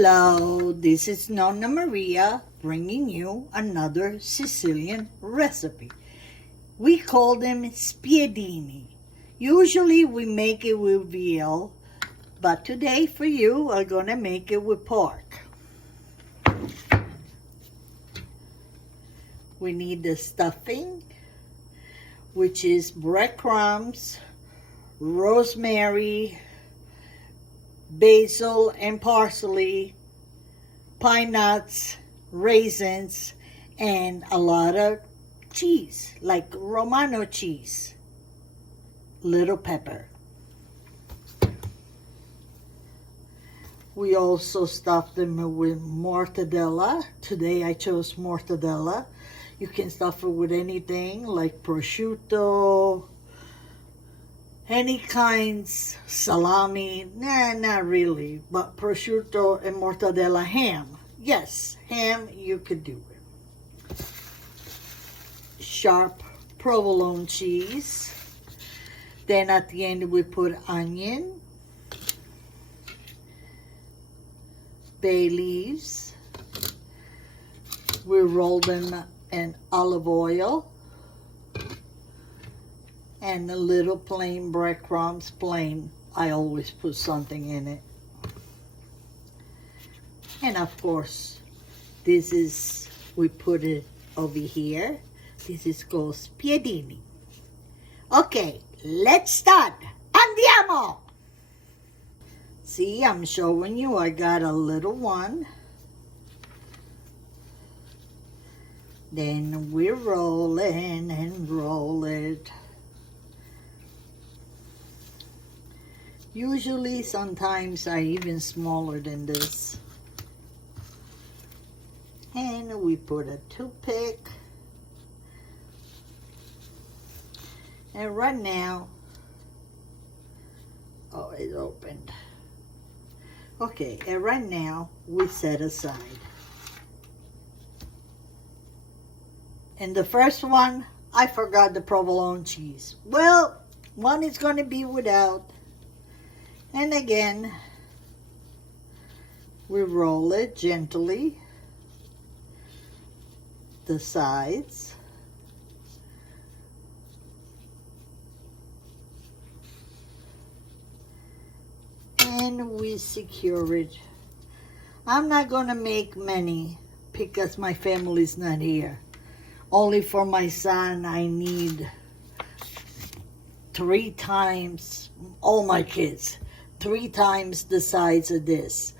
Hello, this is Nonna Maria bringing you another Sicilian recipe. We call them Spiedini. Usually we make it with veal, but today for you I'm gonna make it with pork. We need the stuffing, which is breadcrumbs, rosemary, basil and parsley, pine nuts, raisins, and a lot of cheese, like Romano cheese, little pepper. We also stuff them with mortadella. Today I chose mortadella. You can stuff it with anything like prosciutto, any kinds, salami, nah, not really, but prosciutto and mortadella, ham. Yes, ham, you could do it. Sharp provolone cheese. Then at the end we put onion, bay leaves. We roll them in olive oil. And a little plain breadcrumbs, plain. I always put something in it. And of course, this is, we put it over here. This is called Spiedini. Okay, let's start. Andiamo! See, I'm showing you I got a little one. Then we roll it and roll it. Usually, sometimes I even smaller than this. And we put a toothpick. And right now, oh, it's opened. Okay, and right now, we set aside. And the first one, I forgot the provolone cheese. Well, one is going to be without. And again, we roll it gently, the sides. And we secure it. I'm not going to make many because my family's not here. Only for my son, I need 3 times, all my kids. 3 times the size of this.